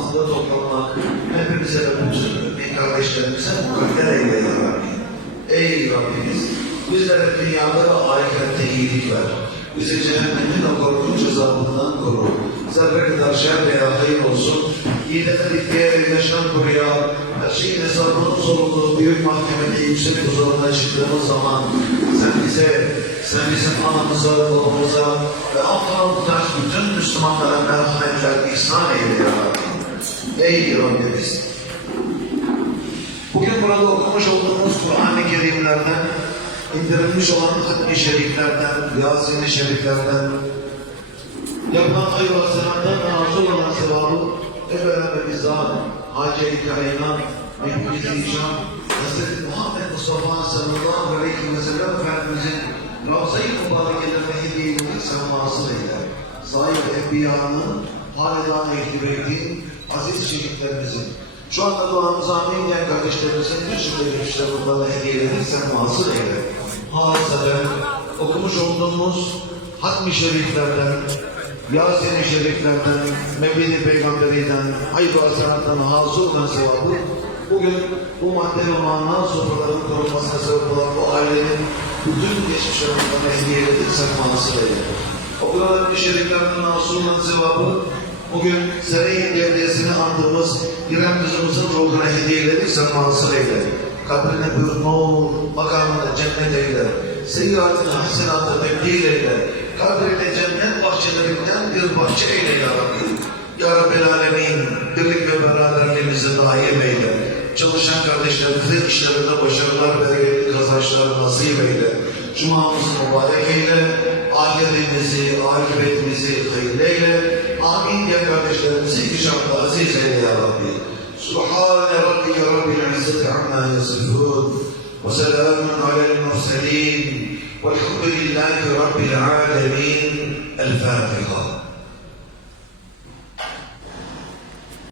namazında toplanmak hepimize bütün bir kardeşlerimize mukadder eyle. Ey Rabbimiz, bizlere dünyada ve ahirette iyilik ver. Bizi cehennemin o korkunç azabından koru. Zerre kadar şer veya hayır olsun. İyiliklerlikle yaşam koruya, her şeyin hesabının sorumluluğu büyük mahkemede yüksek huzuruna çıktığımız zaman sen bize, sen bizim anamıza, babamıza ve altına muhtaç bütün Müslümanlara merhametler ihsan eyle ya Rabbi. Ey Rabbimiz! Bugün burada okumuş olduğumuz Kur'an-ı Kerimlerden, indirilmiş olan Hatmi Şeriflerden, Yasin-i Şeriflerden, yapılan hayır ve sanattan nazır olan sevabı evvela ve bizzat Hacı-i Kainat, Mehmet-i Zişan, Hz. Muhammed Mustafa sallallahu aleyhi ve sellem Efendimizin Ravza-i Mübarekelerine hediye edilmiş sevması ile sahip Enbiya'nın, Ehlibeyt'in, aziz şehitlerimizin, şu anda duamızı amin diyen kardeşlerimizin bir sürü geçmişler bunlarla hediyeleri sen vasıl eyle. Haseden okumuş olduğumuz Hatmi Şeriflerden, Yasin-i Şeriflerden, Mevlid-i Peygamberi'den, ve hasenattan hazır olan sevabı bugün bu madde ve mana sofraların korunmasına sebep olan bu ailenin bütün geçmişlerinden hediyeleri sen vasıl eyle. Okunan şeriflerden hasıl olan sevabı bugün Sereyin Devriyesi'ni andığımız İrem kızımızın ruhuna hediyeleri sen vasıl eyle. Kabrine bir nur, makamına cennet eyle. Seyyiatine hasenatı tebdil eyle. Kabrine cennet bahçelerinden bir bahçe eyle ya Rabbi. Ya Rabbi Alemin, birlik ve beraberliğimizi daim eyle. Çalışan kardeşlerimizin işlerinde başarılar ve bereketli kazançlar nasip eyle. Cumamızı mübarek eyle. Ahirimizi, akıbetimizi hayırlı eyle. آمين يا كارشتر مسيك شعبه عزيزا يا ربي سبحان ربك رب العزة عما يصفون وسلام على المرسلين والحمد لله رب العالمين الفاتحة